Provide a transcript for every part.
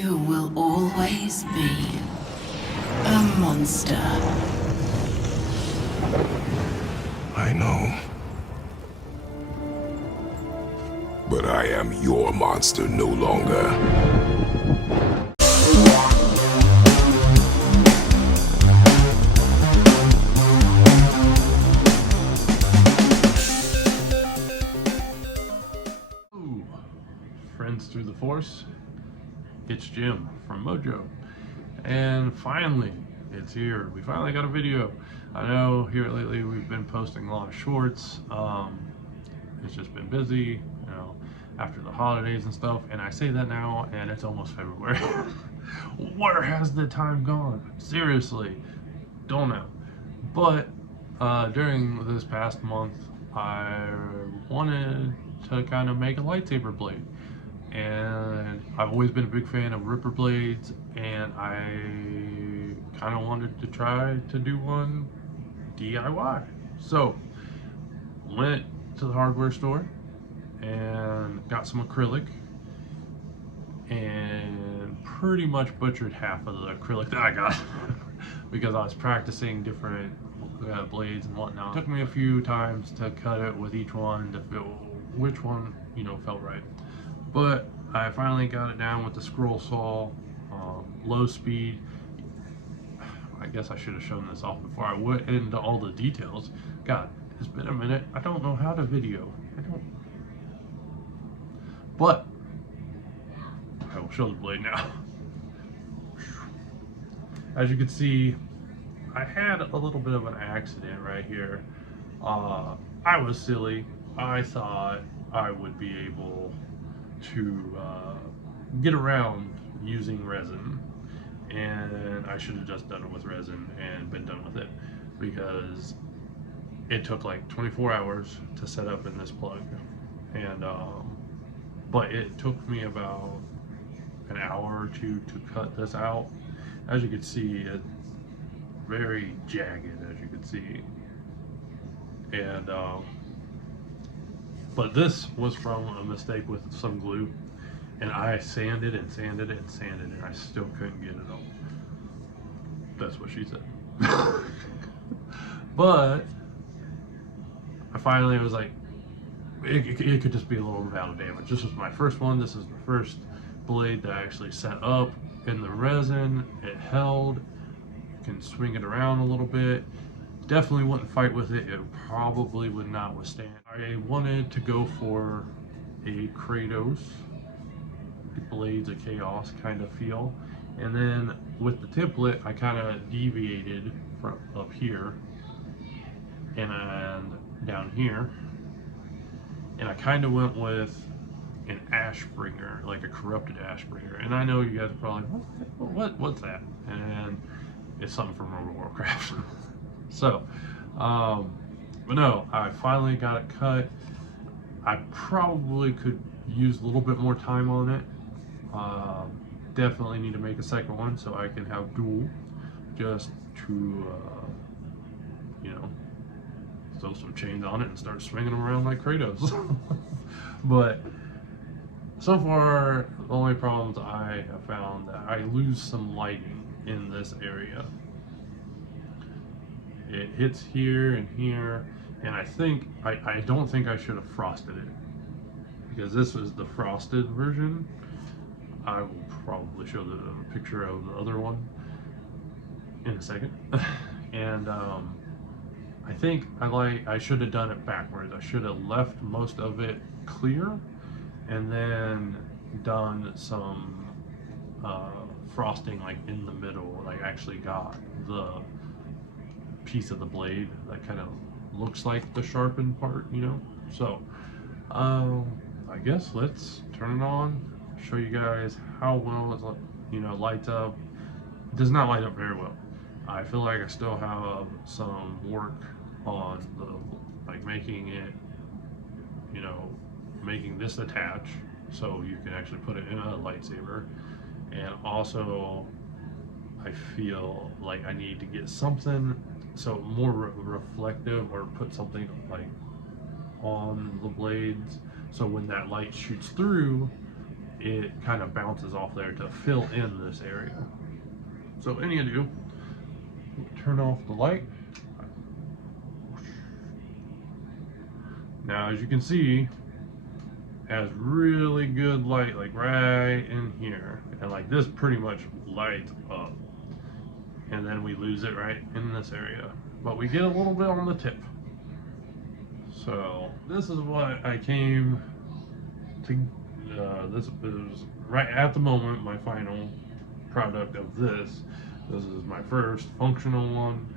You will always be a monster. I know. But I am your monster no longer. Ooh, friends through the force, it's Jim from MOJO, and finally it's here. We finally got a video. I know here lately we've been posting a lot of shorts. It's just been busy, you know, after the holidays and stuff, and I say that now and it's almost February. Where has the time gone? Seriously, don't know. But during this past month I wanted to kind of make a lightsaber blade, and I've always been a big fan of ripper blades, and I kind of wanted to try to do one DIY. So went to the hardware store and got some acrylic and pretty much butchered half of the acrylic that I got because I was practicing different blades and whatnot. It took me a few times to cut it with each one to feel which one, you know, felt right. But I finally got it down with the scroll saw, low speed. I guess I should have shown this off before I went into all the details. God, it's been a minute. I don't know how to video. But I will show the blade now. As you can see, I had a little bit of an accident right here. I was silly. I thought I would be able to get around using resin, and I should have just done it with resin and been done with it, because it took like 24 hours to set up in this plug, and but it took me about an hour or two to cut this out. As you can see, it's very jagged, as you can see, and but this was from a mistake with some glue, and I sanded and sanded and sanded, and I still couldn't get it off. That's what she said. But I finally was like, it could just be a little amount of damage. This was my first one. This is the first blade that I actually set up in the resin. It held. You can swing it around a little bit. Definitely wouldn't fight with it. It probably would not withstand. I wanted to go for a Kratos, Blades of Chaos kind of feel, and then with the template I kind of deviated from up here and down here, and I kind of went with an Ashbringer, like a corrupted Ashbringer. And I know you guys are probably like, what's that? And it's something from World of Warcraft. So but no, I finally got it cut. I probably could use a little bit more time on it. Definitely need to make a second one so I can have dual, just to you know, throw some chains on it and start swinging them around like Kratos. But so far, the only problems I have found that I lose some lighting in this area. It hits here and here, and I think I don't think I should have frosted it, because this was the frosted version. I will probably show the picture of the other one in a second. And I think I should have done it backwards. I should have left most of it clear and then done some frosting like in the middle. Like actually got the piece of the blade that kind of looks like the sharpened part, you know. So I guess let's turn it on, show you guys how well it, you know, lights up. It does not light up very well. I feel like I still have some work on the, like, making it, you know, making this attach so you can actually put it in a lightsaber. And also I feel like I need to get something so more reflective, or put something like on the blades so when that light shoots through, it kind of bounces off there to fill in this area. So any ado, turn off the light. Now as you can see, it has really good light, like right in here, and like this pretty much lights up, and then we lose it right in this area, but we get a little bit on the tip. So this is what I came to, this is right at the moment my final product of this. This is my first functional one,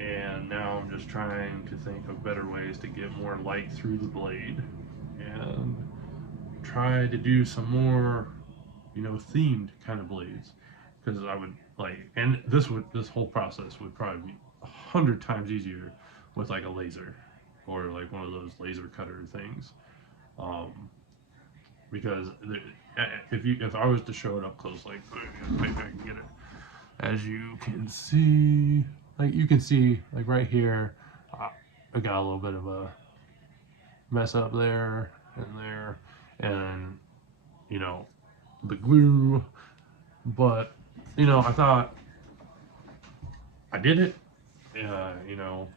and now I'm just trying to think of better ways to get more light through the blade and try to do some more, you know, themed kind of blades, because I would like, and this whole process would probably be 100 times easier with like a laser or like one of those laser cutter things, because if I was to show it up close, like maybe I can get it, as you can see, like you can see like right here, I got a little bit of a mess up there and there, and you know, the glue, but you know, I thought I did it. You know,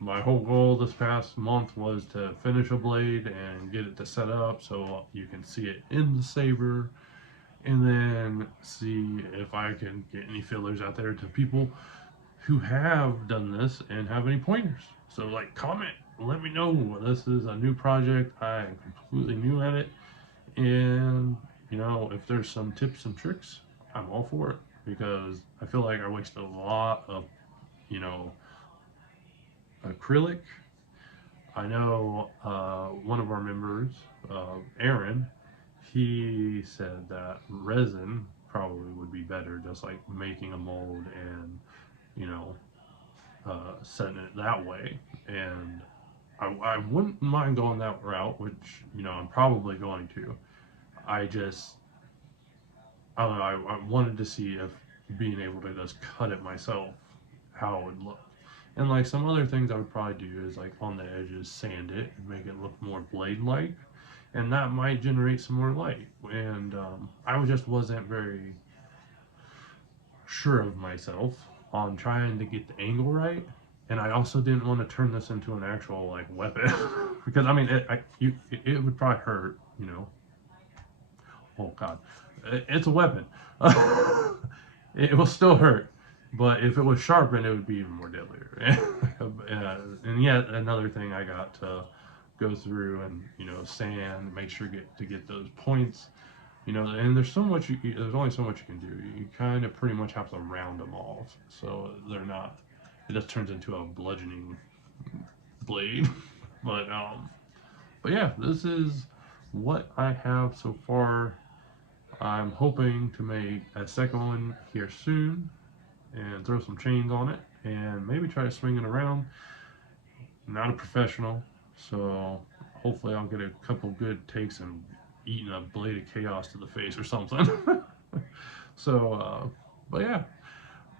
my whole goal this past month was to finish a blade and get it to set up so you can see it in the saber, and then see if I can get any fillers out there to people who have done this and have any pointers. So like, comment, let me know. This is a new project, I'm completely new at it, and you know, if there's some tips and tricks, I'm all for it, because I feel like I wasted a lot of, you know, acrylic. I know one of our members, Aaron, he said that resin probably would be better, just like making a mold and, you know, setting it that way. And I wouldn't mind going that route, which, you know, I'm probably going to. I just, I don't know, I wanted to see if being able to just cut it myself, how it would look. And like some other things I would probably do is like on the edges sand it and make it look more blade-like, and that might generate some more light. And I just wasn't very sure of myself on trying to get the angle right, and I also didn't want to turn this into an actual like weapon because I mean it would probably hurt, you know. Oh God, it's a weapon. It will still hurt, but if it was sharpened, it would be even more deadlier. And yet another thing I got to go through and, you know, sand, make sure to get those points, you know. And there's there's only so much you can do. You kind of pretty much have to round them off, so they're not. It just turns into a bludgeoning blade. But yeah, this is what I have so far. I'm hoping to make a second one here soon and throw some chains on it and maybe try to swing it around. I'm not a professional, so hopefully I'll get a couple good takes and eating a blade of chaos to the face or something. So, but yeah,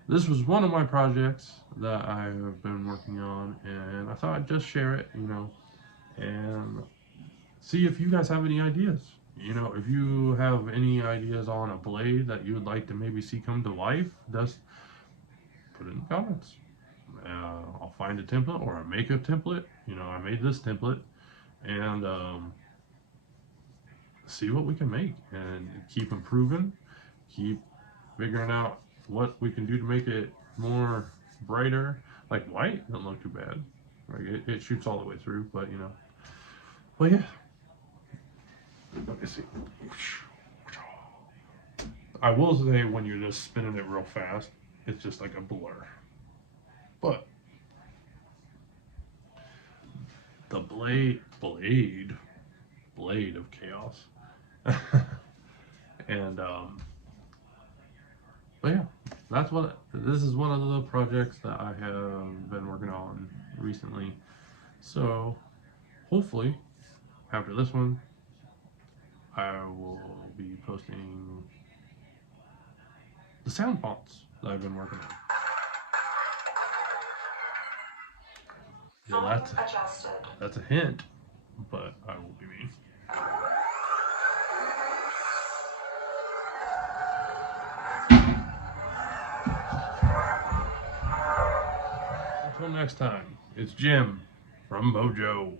this was one of my projects that I've been working on, and I thought I'd just share it, you know, and see if you guys have any ideas. You know, if you have any ideas on a blade that you would like to maybe see come to life, just put it in the comments. I'll find a template or I'll make a template. You know, I made this template, and see what we can make and keep improving, keep figuring out what we can do to make it more brighter. Like white doesn't look too bad. Like it shoots all the way through, but you know. Well, yeah. Let me see. I will say when you're just spinning it real fast, it's just like a blur. But the blade of chaos. And but yeah, this is one of the projects that I have been working on recently. So hopefully after this one, I will be posting the sound fonts that I've been working on. Well, that's a hint, but I will be mean. next time, it's Jim from MOJO.